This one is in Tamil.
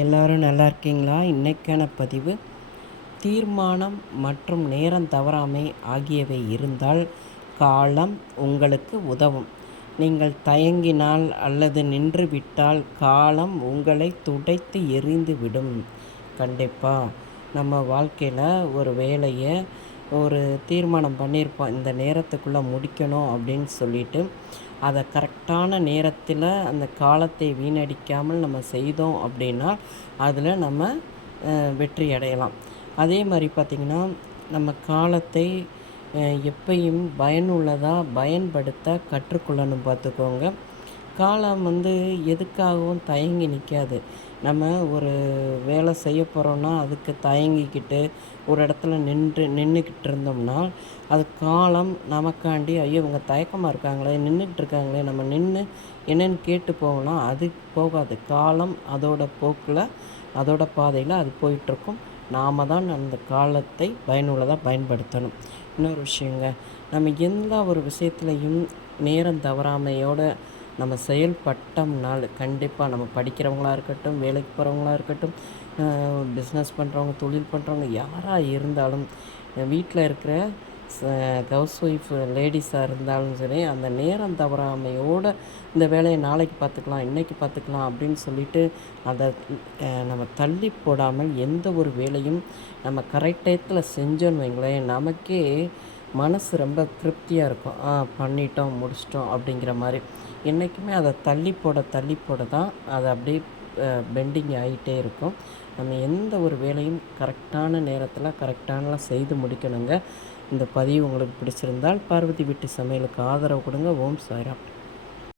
எல்லோரும் நல்லா இருக்கீங்களா? இன்றைக்கான பதிவு தீர்மானம் மற்றும் நேரம் தவறாமை ஆகியவை இருந்தால் காலம் உங்களுக்கு உதவும். நீங்கள் தயங்கினால் அல்லது நின்றுவிட்டால் காலம் உங்களை துடைத்து எறிந்து விடும். கண்டிப்பாக நம்ம வாழ்க்கையில் ஒரு வேலையை ஒரு தீர்மானம் பண்ணியிருப்போம், இந்த நேரத்துக்குள்ளே முடிக்கணும் அப்படின்னு சொல்லிட்டு அதை கரெக்டான நேரத்தில் அந்த காலத்தை வீணடிக்காமல் நம்ம செய்தோம் அப்படின்னா அதில் நம்ம வெற்றி அடையலாம். அதே மாதிரி பார்த்திங்கன்னா, நம்ம காலத்தை எப்பயும் பயனுள்ளதாக பயன்படுத்த கற்றுக்கொள்ளணும் பார்த்துக்கோங்க. காலம் எதுக்காகவும் தயங்கி நிற்காது. நம்ம ஒரு வேலை செய்ய போகிறோன்னா அதுக்கு தயங்கிக்கிட்டு ஒரு இடத்துல நின்றுக்கிட்டு இருந்தோம்னா அது காலம் நமக்காண்டி ஐயோ இவங்க தயக்கமாக இருக்காங்களே, நின்றுக்கிட்டு இருக்காங்களே, நம்ம நின்று என்னென்னு கேட்டு போகலாம். அது போகாது. காலம் அதோட போக்கில் அதோட பாதையில் அது போயிட்டுருக்கும். நாம் தான் அந்த காலத்தை பயனுள்ளதாக பயன்படுத்தணும். இன்னொரு விஷயங்க, நம்ம எந்த ஒரு விஷயத்துலையும் நேரம் தவறாமையோடு நம்ம செயல்பட்டோம்னால் கண்டிப்பாக நம்ம படிக்கிறவங்களாக இருக்கட்டும், வேலைக்கு போகிறவங்களாக இருக்கட்டும், பிஸ்னஸ் பண்ணுறவங்க, தொழில் பண்ணுறவங்க, யாராக இருந்தாலும், வீட்டில் இருக்கிற ஹவுஸ் ஒய்ஃப் லேடிஸாக இருந்தாலும் சரி, அந்த நேரம் தவறாமையோடு இந்த வேலையை நாளைக்கு பார்த்துக்கலாம், இன்றைக்கி பார்த்துக்கலாம் அப்படின்னு சொல்லிட்டு அதை நம்ம தள்ளி போடாமல் எந்த ஒரு வேலையும் நம்ம கரெக்ட் டயத்தில் செஞ்சோன்னு வைங்களேன், நமக்கே மனசு ரொம்ப திருப்தியாக இருக்கும். பண்ணிட்டோம், முடிச்சிட்டோம் அப்படிங்கிற மாதிரி. என்றைக்குமே அதை தள்ளி போட தான் அது அப்படியே பெண்டிங் ஆகிட்டே இருக்கும். நம்ம எந்த ஒரு வேலையும் கரெக்டான நேரத்தில் கரெக்டானலாம் செய்து முடிக்கணுங்க. இந்த பதிவு உங்களுக்கு பிடிச்சிருந்தால் பார்வதி வீட்டு சமையலுக்கு ஆதரவு கொடுங்க. ஓம் சாய்ராம்.